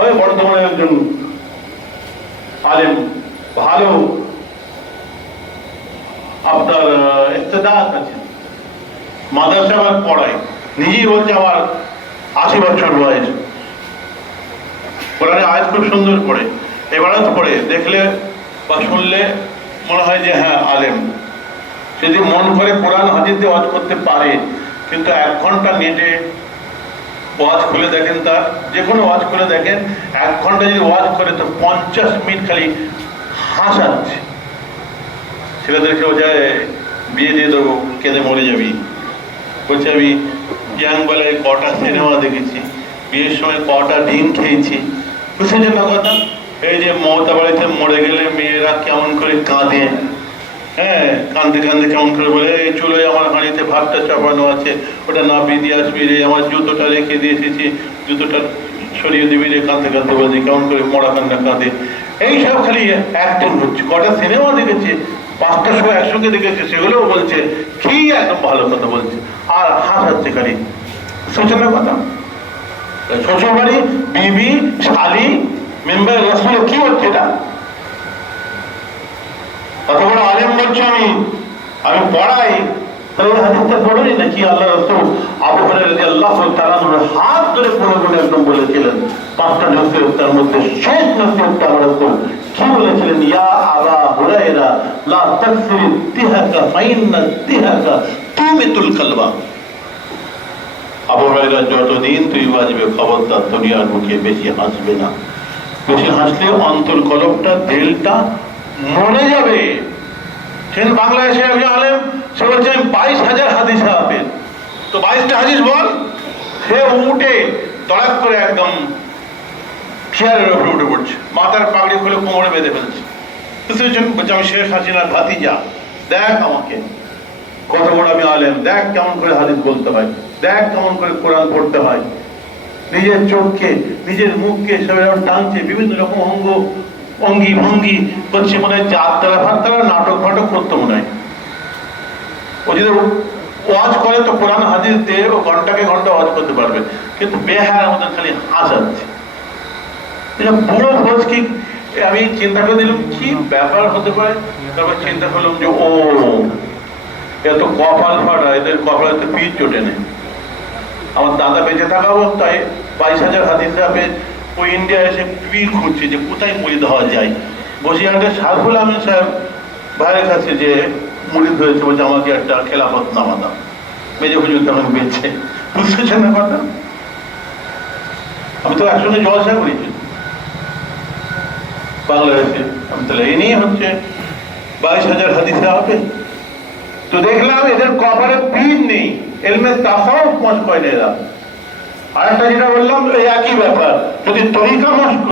ওই বর্তমানে একজন আলেম, ভালো আপনার ইস্তেদাত আছে, মাদ্রাসা আবার পড়ায়, নিজেই বলছে আমার 80 বছর বয়স, কোরআনে আয়াত খুব সুন্দর পড়ে, এবারও পড়ে, দেখলে বা শুনলে মনে হয় যে হ্যাঁ আলেম। যদি মন করে কোরআন হাদিস দিয়ে ওয়াজ করতে পারে, কিন্তু 1 ঘন্টা নেটে ওয়াজ খুলে দেখেন, তার যে কোনো ওয়াজ খুলে দেখেন, 1 ঘন্টা যদি ওয়াজ করে তো 50 মিনিট খালি হাসাচ্ছে। ছেলেদেরকে বোঝায় বিয়ে দিয়ে দেবো, কেঁদে মরে যাবি। বলছে আমি ইয়াং বেলায় কটা সিনেমা দেখেছি, বিয়ের সময় কটা ডিম খেয়েছি। বুঝেছেন না কথা? এই যে মমতা বাড়িতে মরে গেলে মেয়েরা কেমন করে কাঁদে, হ্যাঁ, কাঁদতে কাঁদতে কেমন করে বলে এই চুলোয় আমার হাঁড়িতে ভাতটা চাপানো আছে, ওটা না দিয়ে আসবি রে, আমার জুতোটা রেখে দিয়ে এসেছি, জুতোটা সরিয়ে দিবি রে, কাঁদতে কাঁদতে বলছি কেমন করে মরা কান্না কাঁদে। এইসব খালি অ্যাক্টিং হচ্ছে। কটা সিনেমা দেখেছে, 5টার সময় একসঙ্গে দেখেছে, সেগুলোও বলছে, কি একদম ভালো কথা বলছে, আর হাসাচ্ছে খালি। শুনছেন না কথা? শ্বশুর বাড়ি, বিবি, শালি, মেম্বার রাসূল, কি হচ্ছে এটা? কত বড় আলেম বলছি আমি পড়াই, তাহলে হাদিসটা পড়েনি নাকি? আল্লাহ রাসূল আবু হুরায়রা রাদিয়াল্লাহু তাআলা হাত ধরে পড়ে একদম বলেছিলেন, 5টা নসিহত, তার মধ্যে শেষ নসিহতটা আল্লাহ রাসূল কি বলেছিলেন? ইয়া আবা হুরায়রা লা তাকসির ইত্তিহাকা ফাইন্না ইত্তিহাকা তুমিতুল কলবা। আবু হুরায়রা, যতদিন তুই বাঁচবে খবরদার দুনিয়ার মুখে বেশি হাসবে না। বেশি হাসলে অন্তর কলবটা, দিলটা মরে যাবে। সেদিন বাংলাদেশে একজন আলেম, সে বলছে 22,000 হাদিস হাফেজ, তো 22টা হাদিস বল। সে উঠে তড়াক করে একদম চেয়ারের উপরে উঠে পড়ছে, মাথার পাগড়ি খুলে কোমরে বেঁধে ফেলছে। বলছে আমি শেখ হাসিনার ভাতিজা, দেখ আমাকে কত বড় আমি আলেম, দেখ কেমন করে হাদিস বলতে হয়, দেখ কেমন করে কোরআন পড়তে হয়। নিজের চোখকে, নিজের মুখকে সবাই টানছে, বিভিন্ন রকম অঙ্গি ভঙ্গি করছে, মনে হয় যাত্রা ফাত্রা নাটক ফাটক করতে মনে হয়। ও যদি ওয়াজ করে তো কোরআন হাদিস দিয়ে ও ঘন্টাকে ঘন্টা ওয়াজ করতে পারবে, কিন্তু বেহায়ার মতন খালি হাসাচ্ছে। এটা পুরো ভোজ কি? আমি চিন্তা করে দিলাম কি ব্যাপার হতে পারে। তারপর চিন্তা করলাম যে ও এত কপাল ফাটা, এদের কপালে তো পিঠ জোটে নেই। আমার দাদা বেঁচে থাকা অবস্থায় 22,000 হাদিস হাফেজ ওই ইন্ডিয়া এসে পীর খুঁজছে যে কোথায় মুরিদ হওয়া যায়। বসিরহাটের সারফুল আমিন সাহেব ভাইয়ের কাছে যে মুরিদ হয়েছে, বলছে আমাকে একটা খেলাফত নামা দাও। মেজে হুজুর তখন বেঁচে, বুঝতেছেন না কথা? আমি তো একসঙ্গে জলসা করেছি বাংলাদেশে। আমি তাহলে এই নিয়ে হচ্ছে 22,000 হাদিস হাফেজ। তো দেখলাম এদের কপালে পীর নেই, এলমে তাসাউফ মস্ক হয় না এরা। আরেকটা যেটা বললাম, এই একই ব্যাপার, যদি তরিকা মস্ক